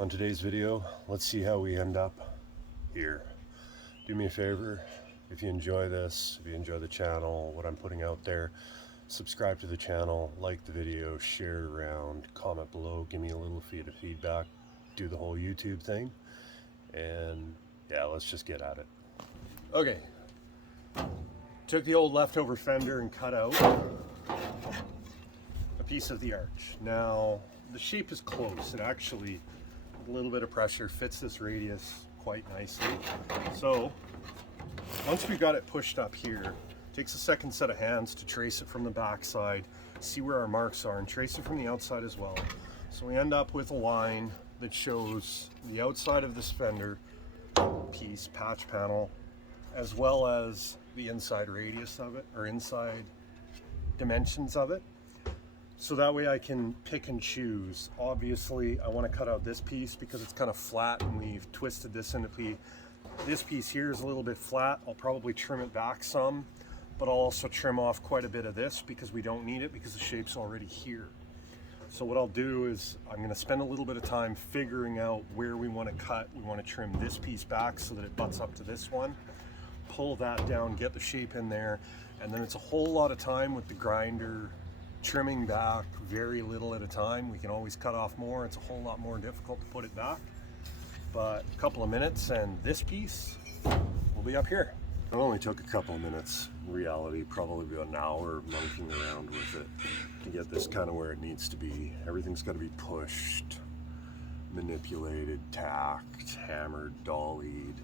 On today's video, let's see how we end up here. Do me a favor, if you enjoy this, if you enjoy the channel, what I'm putting out there, subscribe to the channel, like the video, share it around, comment below, give me a little bit of feedback, do the whole YouTube thing, and yeah, let's just get at it. Okay, took the old leftover fender and cut out a piece of the arch. Now, the shape is close. It actually, a little bit of pressure, fits this radius quite nicely. So once we've got it pushed up here, takes a second set of hands to trace it from the back side, see where our marks are, and trace it from the outside as well. So we end up with a line that shows the outside of this fender piece, patch panel, as well as the inside radius of it, or inside dimensions of it. So that way I can pick and choose. Obviously, I want to cut out this piece because it's kind of flat and we've twisted this into this piece here is a little bit flat. I'll probably trim it back some, but I'll also trim off quite a bit of this because we don't need it because the shape's already here. So what I'll do is I'm going to spend a little bit of time figuring out where we want to cut. We want to trim this piece back so that it butts up to this one. Pull that down, get the shape in there, and then it's a whole lot of time with the grinder trimming back very little at a time. We can always cut off more. It's a whole lot more difficult to put it back, but a couple of minutes and this piece will be up here. It only took a couple of minutes. In reality, probably about an hour monkeying around with it to get this kind of where it needs to be. Everything's got to be pushed, manipulated, tacked, hammered, dollied,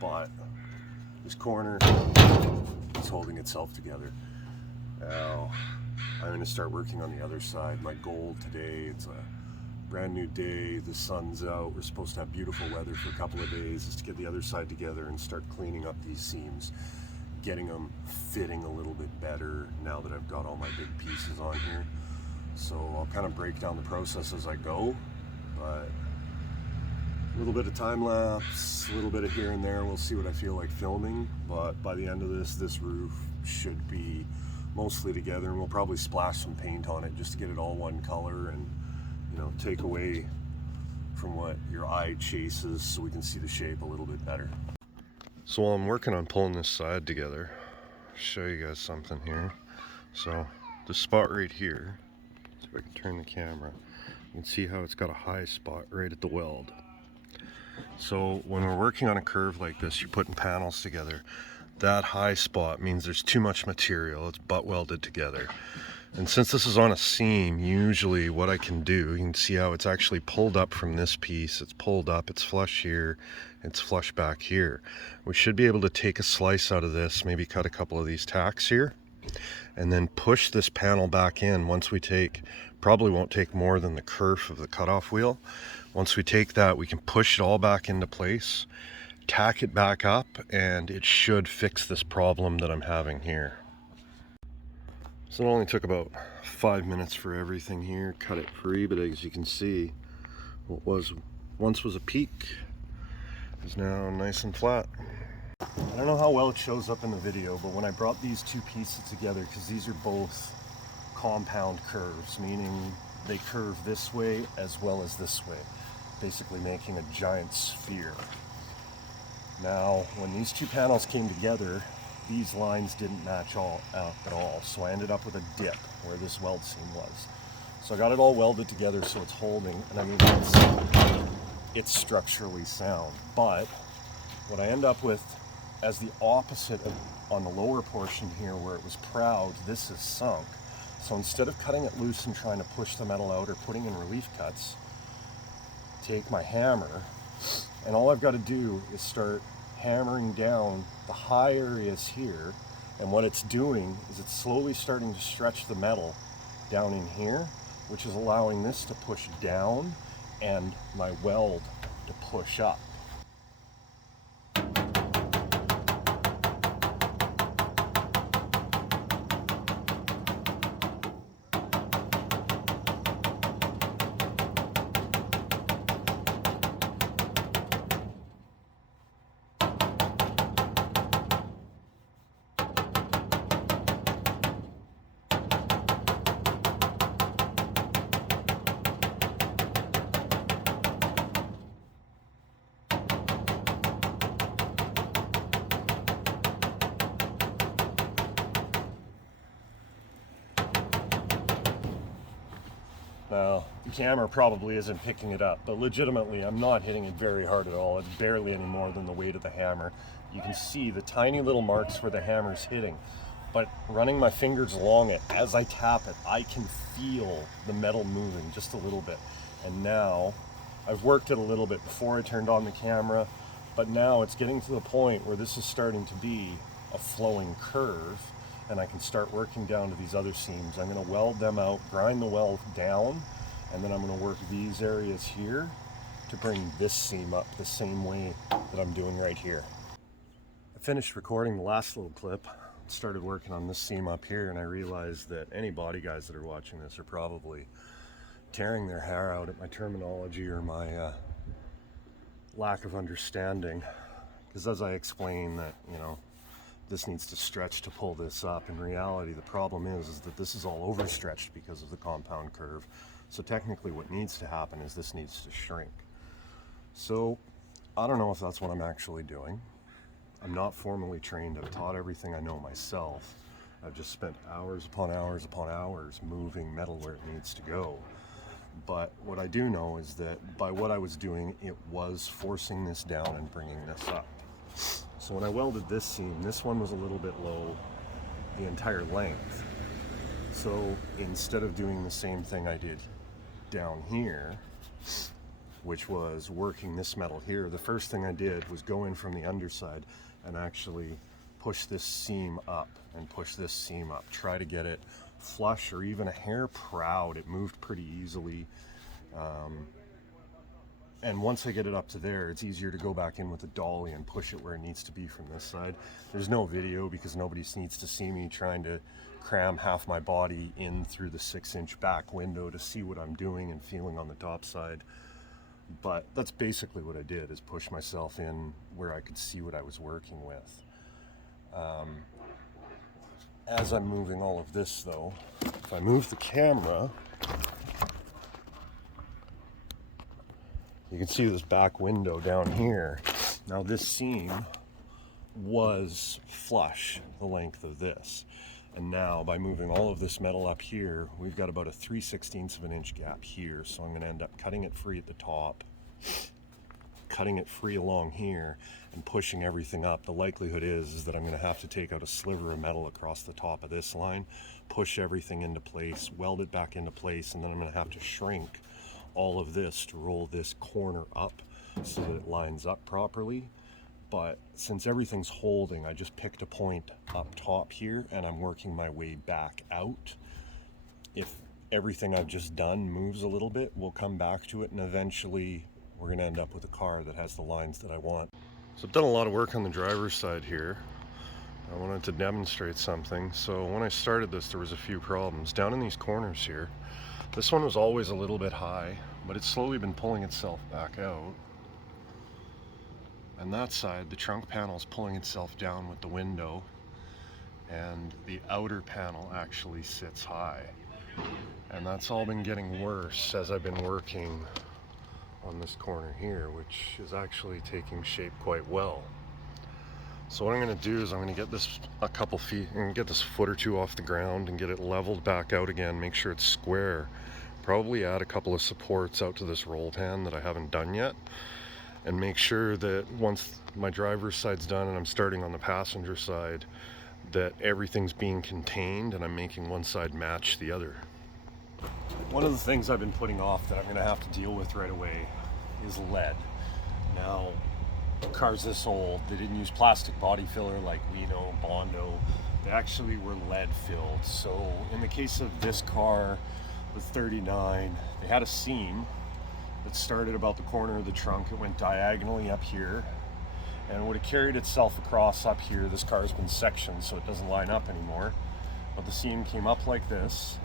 but this corner is holding itself together. Now, I'm going to start working on the other side. My goal today, it's a brand new day, the sun's out, we're supposed to have beautiful weather for a couple of days, is to get the other side together and start cleaning up these seams, getting them fitting a little bit better now that I've got all my big pieces on here. So I'll kind of break down the process as I go, but a little bit of time lapse, a little bit of here and there, we'll see what I feel like filming, but by the end of this roof should be mostly together, and we'll probably splash some paint on it just to get it all one color and, you know, take away from what your eye chases so we can see the shape a little bit better. So while I'm working on pulling this side together, I'll show you guys something here. So the spot right here, so if I can turn the camera, you can see how it's got a high spot right at the weld. So when we're working on a curve like this, you're putting panels together, that high spot means there's too much material, it's butt welded together. And since this is on a seam, usually what I can do, you can see how it's actually pulled up from this piece, it's pulled up, it's flush here, it's flush back here. We should be able to take a slice out of this, maybe cut a couple of these tacks here, and then push this panel back in. Once we take, probably won't take more than the kerf of the cutoff wheel. Once we take that, we can push it all back into place, tack it back up, and it should fix this problem that I'm having here. So it only took about 5 minutes for everything here, cut it free, but as you can see, what was once was a peak is now nice and flat. I don't know how well it shows up in the video, but when I brought these two pieces together, because these are both compound curves, meaning they curve this way as well as this way, basically making a giant sphere. Now, when these two panels came together, these lines didn't match up at all, so I ended up with a dip where this weld seam was. So I got it all welded together so it's holding, and I mean, it's structurally sound. But what I end up with as the opposite of on the lower portion here where it was proud, this is sunk. So instead of cutting it loose and trying to push the metal out or putting in relief cuts, take my hammer, and all I've got to do is start hammering down the high areas here, and what it's doing is it's slowly starting to stretch the metal down in here, which is allowing this to push down and my weld to push up. Now, the camera probably isn't picking it up, but legitimately I'm not hitting it very hard at all. It's barely any more than the weight of the hammer. You can see the tiny little marks where the hammer's hitting, but running my fingers along it, as I tap it, I can feel the metal moving just a little bit. And now, I've worked it a little bit before I turned on the camera, but now it's getting to the point where this is starting to be a flowing curve, and I can start working down to these other seams. I'm going to weld them out, grind the weld down, and then I'm going to work these areas here to bring this seam up the same way that I'm doing right here. I finished recording the last little clip, started working on this seam up here, and I realized that any body guys that are watching this are probably tearing their hair out at my terminology or my lack of understanding. Because as I explain that, you know, this needs to stretch to pull this up. In reality, the problem is that this is all overstretched because of the compound curve. So technically what needs to happen is this needs to shrink. So I don't know if that's what I'm actually doing. I'm not formally trained. I've taught everything I know myself. I've just spent hours upon hours upon hours moving metal where it needs to go. But what I do know is that by what I was doing, it was forcing this down and bringing this up. So when I welded this seam, this one was a little bit low the entire length. So instead of doing the same thing I did down here, which was working this metal here, the first thing I did was go in from the underside and actually push this seam up and push this seam up. Try to get it flush or even a hair proud. It moved pretty easily. And once I get it up to there, it's easier to go back in with the dolly and push it where it needs to be from this side. There's no video because nobody needs to see me trying to cram half my body in through the 6-inch back window to see what I'm doing and feeling on the top side. But that's basically what I did, is push myself in where I could see what I was working with. As I'm moving all of this though, if I move the camera, you can see this back window down here. Now this seam was flush the length of this. And now by moving all of this metal up here, we've got about a 3/16 of an inch gap here. So I'm going to end up cutting it free at the top, cutting it free along here, and pushing everything up. The likelihood is that I'm going to have to take out a sliver of metal across the top of this line, push everything into place, weld it back into place, and then I'm going to have to shrink all of this to roll this corner up so that it lines up properly. But since everything's holding, I just picked a point up top here and I'm working my way back out. If everything I've just done moves a little bit, we'll come back to it, and eventually we're going to end up with a car that has the lines that I want. So I've done a lot of work on the driver's side here. I wanted to demonstrate something. So when I started this, there was a few problems. Down in these corners here, this one was always a little bit high, but it's slowly been pulling itself back out. And that side, the trunk panel is pulling itself down with the window, and the outer panel actually sits high. And that's all been getting worse as I've been working on this corner here, which is actually taking shape quite well. So what I'm going to do is I'm going to get this a couple feet and get this foot or two off the ground and get it leveled back out again, make sure it's square. Probably add a couple of supports out to this roll pan that I haven't done yet, and make sure that once my driver's side's done and I'm starting on the passenger side, that everything's being contained and I'm making one side match the other. One of the things I've been putting off that I'm going to have to deal with right away is lead. Now, cars this old, they didn't use plastic body filler like we know, Bondo. They actually were lead filled. So in the case of this car with 39, they had a seam that started about the corner of the trunk. It went diagonally up here and would have carried itself across up here. This car's been sectioned so it doesn't line up anymore, but the seam came up like this,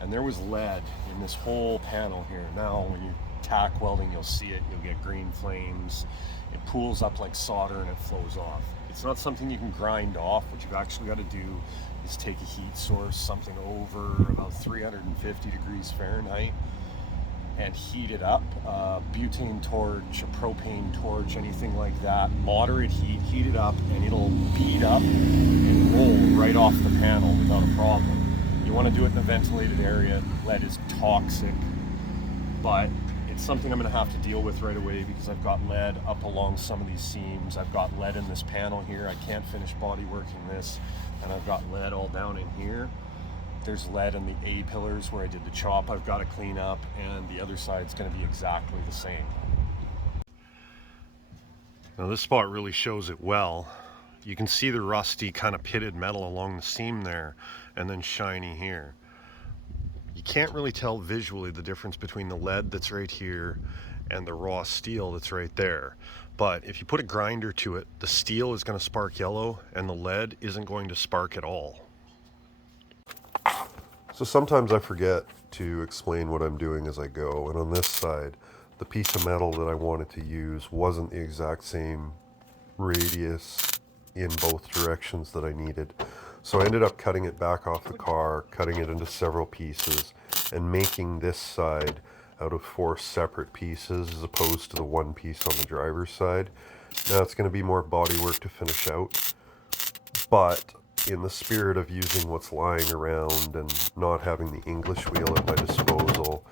and there was lead in this whole panel here. Now when you tack welding, you'll see it, you'll get green flames. It pools up like solder and it flows off. It's not something you can grind off. What you've actually got to do is take a heat source, something over about 350 degrees Fahrenheit, and heat it up. Butane torch, a propane torch, anything like that. Moderate heat, heat it up, and it'll bead up and roll right off the panel without a problem. You want to do it in a ventilated area. Lead is toxic. but it's something I'm going to have to deal with right away because I've got lead up along some of these seams. I've got lead in this panel here. I can't finish body working this, and I've got lead all down in here. There's lead in the A pillars where I did the chop I've got to clean up, and the other side's going to be exactly the same. Now this spot really shows it well. You can see the rusty kind of pitted metal along the seam there, and then shiny here. You can't really tell visually the difference between the lead that's right here and the raw steel that's right there. But if you put a grinder to it, the steel is going to spark yellow and the lead isn't going to spark at all. So sometimes I forget to explain what I'm doing as I go, and on this side, the piece of metal that I wanted to use wasn't the exact same radius in both directions that I needed. So I ended up cutting it back off the car, cutting it into several pieces, and making this side out of 4 separate pieces as opposed to the one piece on the driver's side. Now it's going to be more body work to finish out, but in the spirit of using what's lying around and not having the English wheel at my disposal,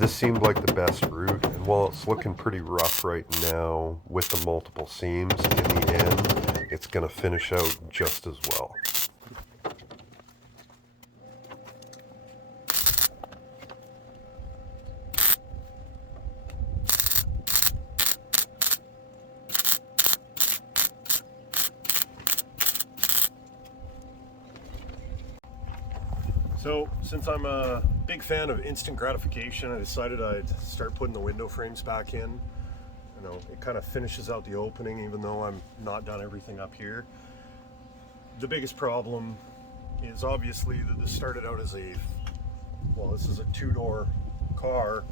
this seemed like the best route. And while it's looking pretty rough right now with the multiple seams, in the end it's going to finish out just as well. So since I'm a big fan of instant gratification, I decided I'd start putting the window frames back in. You know, it kind of finishes out the opening even though I'm not done everything up here. The biggest problem is obviously that this started out as this is a 2-door car.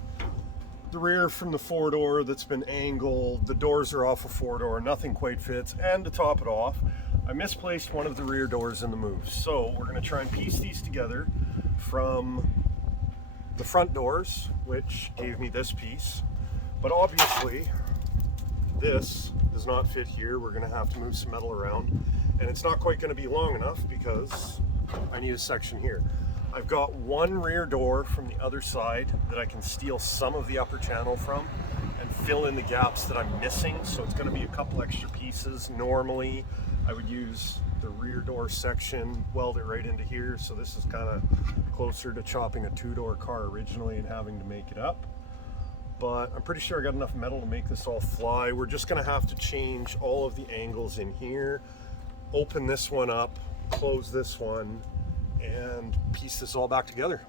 The rear from the 4-door that's been angled, the doors are off a 4-door, nothing quite fits, and to top it off, I misplaced one of the rear doors in the move. So we're going to try and piece these together from the front doors, which gave me this piece. But obviously, this does not fit here. We're going to have to move some metal around. And it's not quite going to be long enough because I need a section here. I've got one rear door from the other side that I can steal some of the upper channel from and fill in the gaps that I'm missing. So it's going to be a couple extra pieces. Normally, I would use the rear door section, weld it right into here. So this is kind of closer to chopping a 2-door car originally and having to make it up. But I'm pretty sure I got enough metal to make this all fly. We're just going to have to change all of the angles in here, open this one up, close this one, and piece this all back together.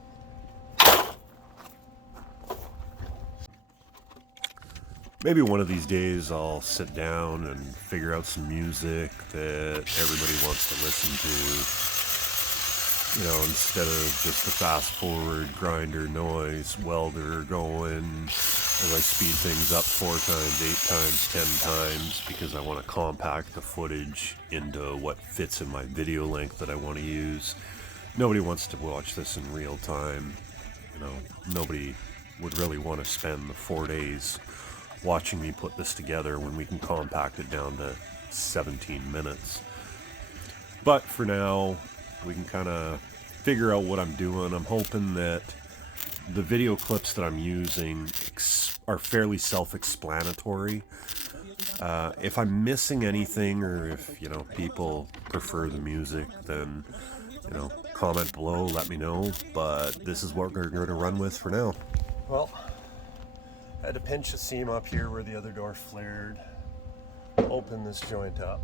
Maybe one of these days I'll sit down and figure out some music that everybody wants to listen to. You know, instead of just the fast forward grinder noise welder going as I speed things up 4 times, 8 times, 10 times because I want to compact the footage into what fits in my video length that I want to use. Nobody wants to watch this in real time. You know, nobody would really want to spend the 4 days watching me put this together when we can compact it down to 17 minutes. But for now, we can kind of figure out what I'm doing. I'm hoping that the video clips that I'm using are fairly self-explanatory. If I'm missing anything, or if, you know, people prefer the music, then, you know, comment below, let me know. But this is what we're going to run with for now. Well, I had to pinch a seam up here where the other door flared, open this joint up,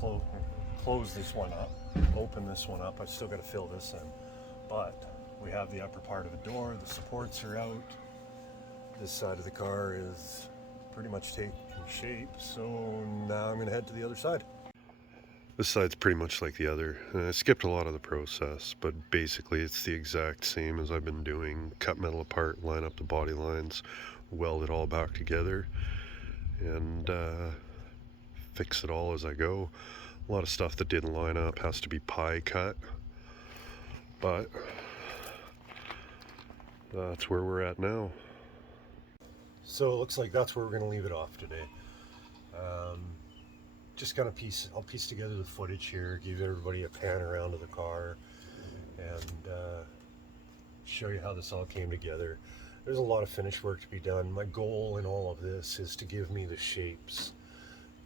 close this one up, open this one up. I've still got to fill this in, but we have the upper part of the door, the supports are out, this side of the car is pretty much taking shape, so now I'm going to head to the other side. This side's pretty much like the other. I skipped a lot of the process, but basically it's the exact same as I've been doing. Cut metal apart, line up the body lines, weld it all back together, and fix it all as I go. A lot of stuff that didn't line up has to be pie cut, but that's where we're at now. So it looks like that's where we're going to leave it off today. Just kind of I'll piece together the footage here, give everybody a pan around of the car, and show you how this all came together. there's a lot of finish work to be done. My goal in all of this is to give me the shapes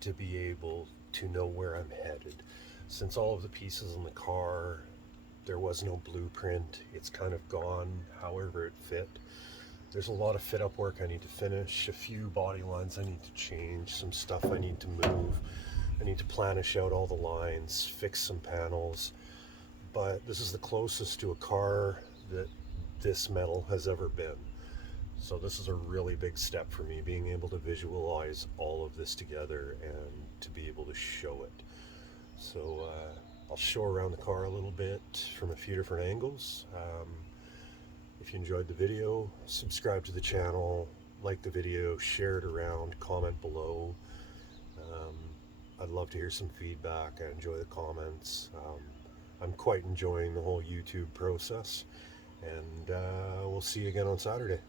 to be able to know where I'm headed. Since all of the pieces in the car, there was no blueprint, it's kind of gone however it fit. There's a lot of fit up work I need to finish, a few body lines I need to change, some stuff I need to move. I need to planish out all the lines, fix some panels, but this is the closest to a car that this metal has ever been. So this is a really big step for me, being able to visualize all of this together and to be able to show it. So I'll show around the car a little bit from a few different angles. If you enjoyed the video, subscribe to the channel, like the video, share it around, comment below. I'd love to hear some feedback. I enjoy the comments. I'm quite enjoying the whole YouTube process, and we'll see you again on Saturday.